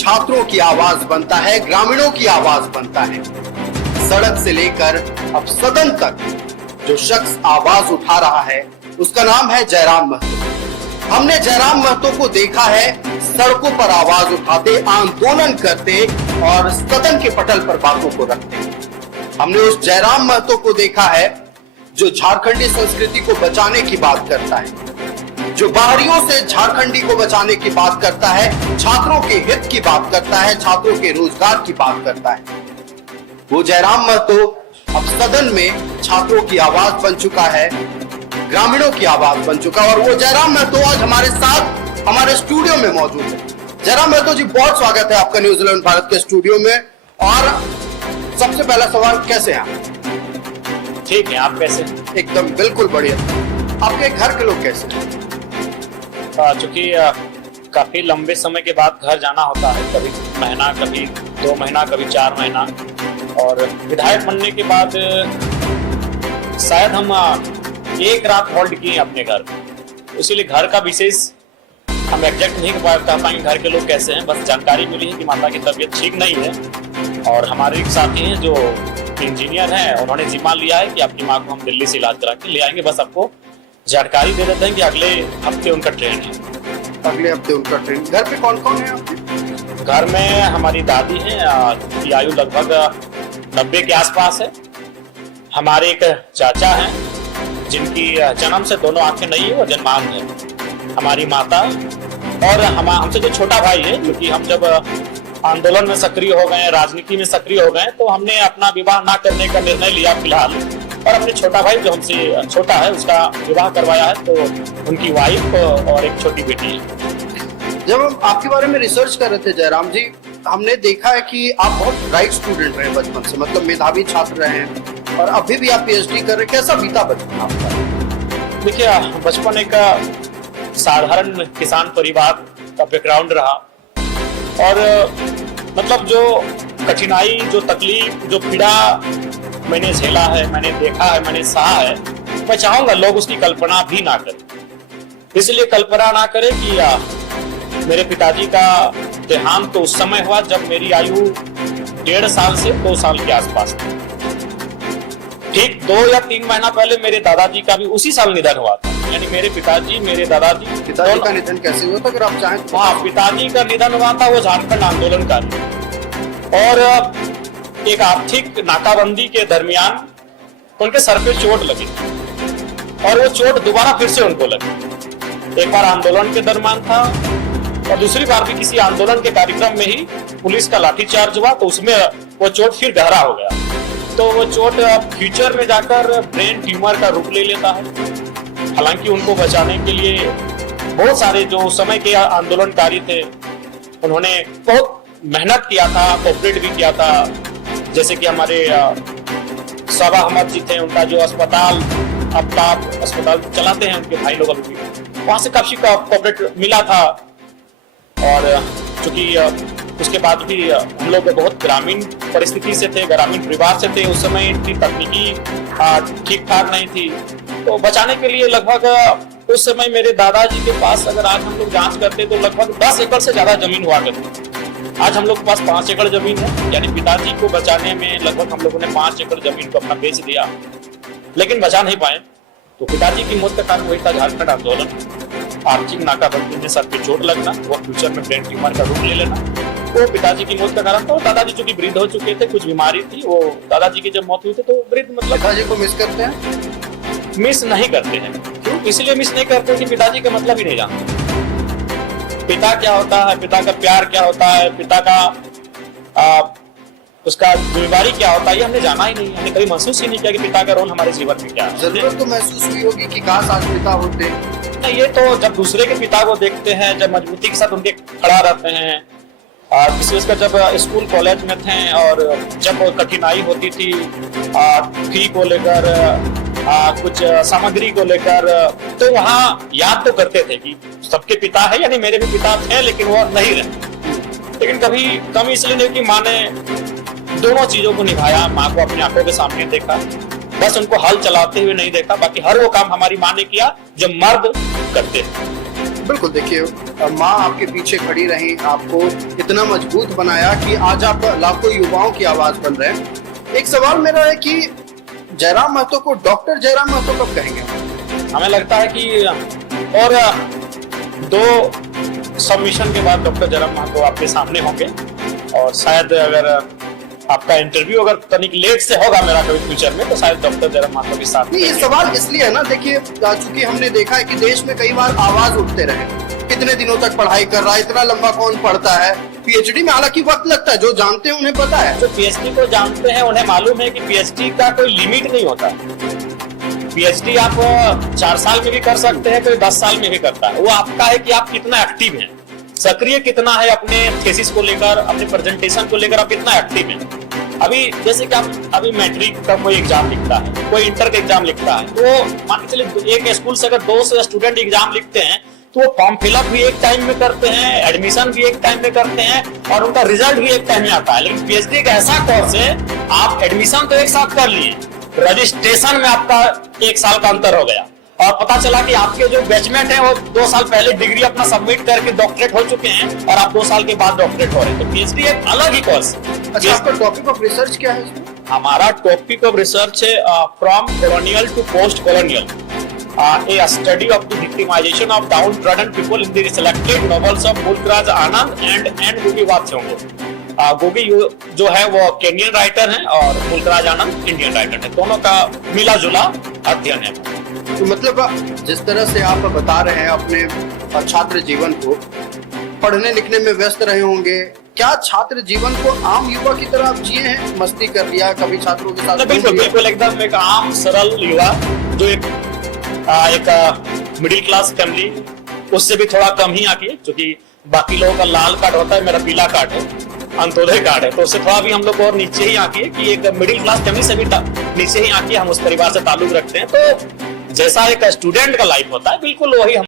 छात्रों की आवाज बनता है, ग्रामीणों की आवाज बनता है। सड़क से लेकर अब सदन तक जो शख्स आवाज उठा रहा है उसका नाम है जयराम महतो। हमने जयराम महतो को देखा है सड़कों पर आवाज उठाते, आंदोलन करते और सदन के पटल पर बातों को रखते। हमने उस जयराम महतो को देखा है जो झारखंडी संस्कृति को बचाने की बात करता है, जो बाहरियों से झारखंडी को बचाने की बात करता है, छात्रों के हित की बात करता है, छात्रों के रोजगार की बात करता है। वो जयराम महतो अब सदन में छात्रों की आवाज बन चुका है, ग्रामीणों की आवाज बन चुका है और वो जयराम महतो आज हमारे साथ हमारे स्टूडियो में मौजूद है। जयराम महतो जी, बहुत स्वागत है आपका न्यूज 11 भारत के स्टूडियो में। और सबसे पहला सवाल, कैसे हैं आप? ठीक है, आप कैसे? एकदम बिल्कुल बढ़िया। आपके घर के लोग कैसे हैं? चूंकि काफी लंबे समय के बाद घर जाना होता है, कभी महीना, कभी 2 महीना, कभी 4 महीना, और विधायक बनने के बाद शायद हम एक रात होल्ड किए अपने घर, इसीलिए घर का विशेष हम एग्जैक्ट नहीं कह पाएंगे घर के लोग कैसे हैं। बस जानकारी मिली है कि माता की तबीयत ठीक नहीं है और हमारे एक साथी हैं जो इंजीनियर हैं, उन्होंने जिम्मा लिया है कि आपकी माँ को हम दिल्ली से इलाज करा के ले आएंगे। बस आपको जानकारी दे देते हैं कि अगले हफ्ते उनका ट्रेन है। अगले हफ्ते उनका ट्रेन। घर पे कौन कौन है आपके? घर में हमारी दादी हैं, की आयु लगभग 90 के आसपास है। हमारे एक चाचा हैं जिनकी जन्म से दोनों आंखें नहीं है, वो जन्मांध है। हमारी माता और हमसे जो छोटा भाई है, क्योंकि हम जब आंदोलन में सक्रिय हो गए, राजनीति में सक्रिय हो गए, तो हमने अपना विवाह ना करने का निर्णय लिया फिलहाल, और अपने छोटा भाई जो हमसे छोटा है उसका विवाह करवाया है। तो उनकी वाइफ और एक छोटी बेटी है। जब हम आपके बारे में रिसर्च कर रहे थे जयराम जी, हमने देखा है कि आप बहुत ब्राइट स्टूडेंट रहे बचपन से, मतलब मेधावी छात्र रहे हैं और अभी भी आप पीएचडी कर रहे हैं। कैसा बीता बचपन आपका? देखिए, बचपन एक साधारण किसान परिवार का बैकग्राउंड रहा और मतलब जो कठिनाई, जो तकलीफ, जो पीड़ा मैंने झेला है, मैंने देखा है, मैंने सहा है, मैं चाहूंगा लोग उसकी कल्पना भी ना करें। इसलिए कल्पना ना करें कि मेरे पिताजी का देहांत तो उस समय हुआ जब मेरी आयु 1.5 साल से 2 साल के आसपास थी। ठीक 2 या 3 महीना पहले मेरे दादाजी का भी उसी साल निधन हुआ था। यानी मेरे पिताजी, मेरे दादाजी। पिताजी का निधन कैसे हुआ था, अगर आप चाहें तो? हाँ, पिताजी का निधन हुआ था, वो झारखंड आंदोलनकारी और एक आर्थिक नाकाबंदी के दरमियान उनके सर पे चोट लगी और वो चोट दोबारा फिर से उनको लगी। एक बार आंदोलन के दरमियान था और दूसरी बार भी किसी आंदोलन के कार्यक्रम में ही पुलिस का लाठीचार्ज हुआ, तो उसमें वो चोट फिर गहरा हो गया। तो वो चोट फ्यूचर में जाकर ब्रेन ट्यूमर का रूप ले लेता है। हालांकि उनको बचाने के लिए बहुत सारे जो उस समय के आंदोलनकारी थे, उन्होंने बहुत मेहनत किया था, कोऑपरेट भी किया था। जैसे कि हमारे सबा अहमद जी थे, उनका जो अस्पताल, आफ्ताब अस्पताल चलाते हैं उनके भाई लोग, अभी वहां से काफी कोऑपरेट मिला था। और चूंकि उसके बाद भी हम लोग बहुत ग्रामीण परिस्थिति से थे, ग्रामीण परिवार से थे, उस समय इतनी तकनीकी ठीक ठाक नहीं थी, तो बचाने के लिए लगभग उस समय मेरे दादाजी के पास, अगर आज हम लोग जांच करते तो लगभग 10 एकड़ से ज्यादा जमीन हुआ करती। आज हम लोग के पास 5 एकड़ जमीन है। यानी पिताजी को बचाने में लगभग हम लोगों ने 5 एकड़ जमीन को अपना बेच दिया, लेकिन बचा नहीं पाए। तो पिताजी की मौत का कारण वही था, झारखंड आंदोलन, आर्थिक नाकाबंदी में सर पे चोट लगना, वो फ्यूचर में ब्रेन ट्यूमर का रूप ले लेना, वो पिताजी की मौत का कारण था। दादाजी चूंकि वृद्ध हो चुके थे, कुछ बीमारी थी, वो दादाजी की जब मौत हुई थी तो वृद्ध, मतलब पिताजी को मिस करते हैं? मिस नहीं करते हैं। क्यों? इसलिए मिस नहीं करते कि पिताजी का मतलब ही नहीं जानते। पिता क्या होता है, पिता का प्यार क्या होता है, पिता का उसका जिम्मेदारी क्या होता है, ये हमने जाना ही नहीं, हमने कभी महसूस ही नहीं किया कि पिता का रोल हमारे जीवन में क्या है। जरूरत तो महसूस हुई होगी कि काश आज पिता होते। नहीं, ये तो जब दूसरे के पिता को देखते हैं, जब मजबूती के साथ उनके खड़ा रहते हैं, विशेषकर जब स्कूल कॉलेज में थे और जब कठिनाई होती थी फी को लेकर, कुछ सामग्री को लेकर, तो वहाँ याद तो करते थे कि सबके पिता है, यानी मेरे भी पिता थे लेकिन वो नहीं रहे। लेकिन कभी कमी इसलिए नहीं कि माँ ने दोनों चीजों को निभाया, माँ को अपनी आंखों के सामने देखा, बस उनको हल चलाते हुए नहीं देखा। बाकी हर वो काम हमारी माँ ने किया जो मर्द करते थे। बिल्कुल, देखिए माँ आपके पीछे खड़ी रही, आपको इतना मजबूत बनाया कि आज आप लाखों युवाओं की आवाज बन रहे हैं। एक सवाल मेरा है कि जयराम महतो को डॉक्टर जयराम महतो कब कहेंगे? हमें लगता है कि और 2 सबमिशन के बाद डॉक्टर जयराम महतो आपके सामने होंगे, और शायद अगर आपका इंटरव्यू अगर तनिक लेट से होगा मेरा कभी फ्यूचर में, तो शायद डॉक्टर जयराम महतो के साथ। नहीं, ये सवाल इसलिए है ना, देखिए चूंकि हमने देखा है कि देश में कई बार आवाज उठते रहे, कितने दिनों तक पढ़ाई कर रहा है, इतना लंबा कौन पढ़ता है, पीएचडी में हालांकि वक्त लगता है, जो जानते हैं उन्हें पता है। जो पीएचडी को जानते हैं उन्हें मालूम है कि पीएचडी का कोई लिमिट नहीं होता। पीएचडी आप 4 साल में भी कर सकते हैं, कोई 10 साल में भी करता है। वो आपका है कि आप कितना एक्टिव हैं, सक्रिय कितना है अपने थीसिस को लेकर, अपने प्रेजेंटेशन को लेकर आप कितना एक्टिव हैं। अभी जैसे कि आप अभी मैट्रिक का कोई एग्जाम लिखता है, कोई इंटर का एग्जाम लिखता है, तो मान के चलिए एक स्कूल से अगर 200 स्टूडेंट एग्जाम लिखते हैं, तो वो फॉर्म फिलअप भी एक टाइम में करते हैं, एडमिशन भी एक टाइम में करते हैं, और उनका रिजल्ट भी एक टाइम में आता है। लेकिन पीएचडी एक ऐसा कोर्स है, आप एडमिशन तो एक साथ कर लिए, रजिस्ट्रेशन में आपका 1 साल का अंतर हो गया, और पता चला कि आपके जो बैचमेट हैं वो 2 साल पहले डिग्री अपना सबमिट करके डॉक्टरेट हो चुके हैं, और आप 2 साल के बाद डॉक्टरेट हो रहे हैं। तो पीएचडी एक अलग ही कोर्स है। अच्छा, आपका टॉपिक ऑफ रिसर्च क्या है इसमें? हमारा टॉपिक ऑफ रिसर्च है from colonial to post colonial, a study of the victimization of downtrodden people in the selected novels of Mulk Raj Anand and Gogi वात्स्यंको। गोगी जो है वो केनियन राइटर हैं, और मुल्कराज आनंद इंडियन राइटर हैं, दोनों का मिला जुला अध्ययन है। तो मतलब जिस तरह से आप बता रहे हैं अपने छात्र जीवन को, पढ़ने लिखने में व्यस्त रहे होंगे, क्या छात्र जीवन को आम युवा की तरह आप जिए हैं? मस्ती कर लिया कभी छात्रों के साथ? बिल्कुल बिल्कुल, एकदम एक आम सरल युवा, जो एक मिडिल क्लास फैमिली, उससे भी थोड़ा कम ही आके, क्योंकि बाकी लोगों का लाल कार्ड होता है, मेरा पीला कार्ड है, अंत्योदय कार्ड है, तो उससे थोड़ा भी हम लोग और नीचे ही आके, कि एक मिडिल क्लास फैमिली से भी नीचे ही आके हम उस परिवार से ताल्लुक रखते हैं। तो जैसा एक स्टूडेंट का लाइफ होता है, बिल्कुल वही हम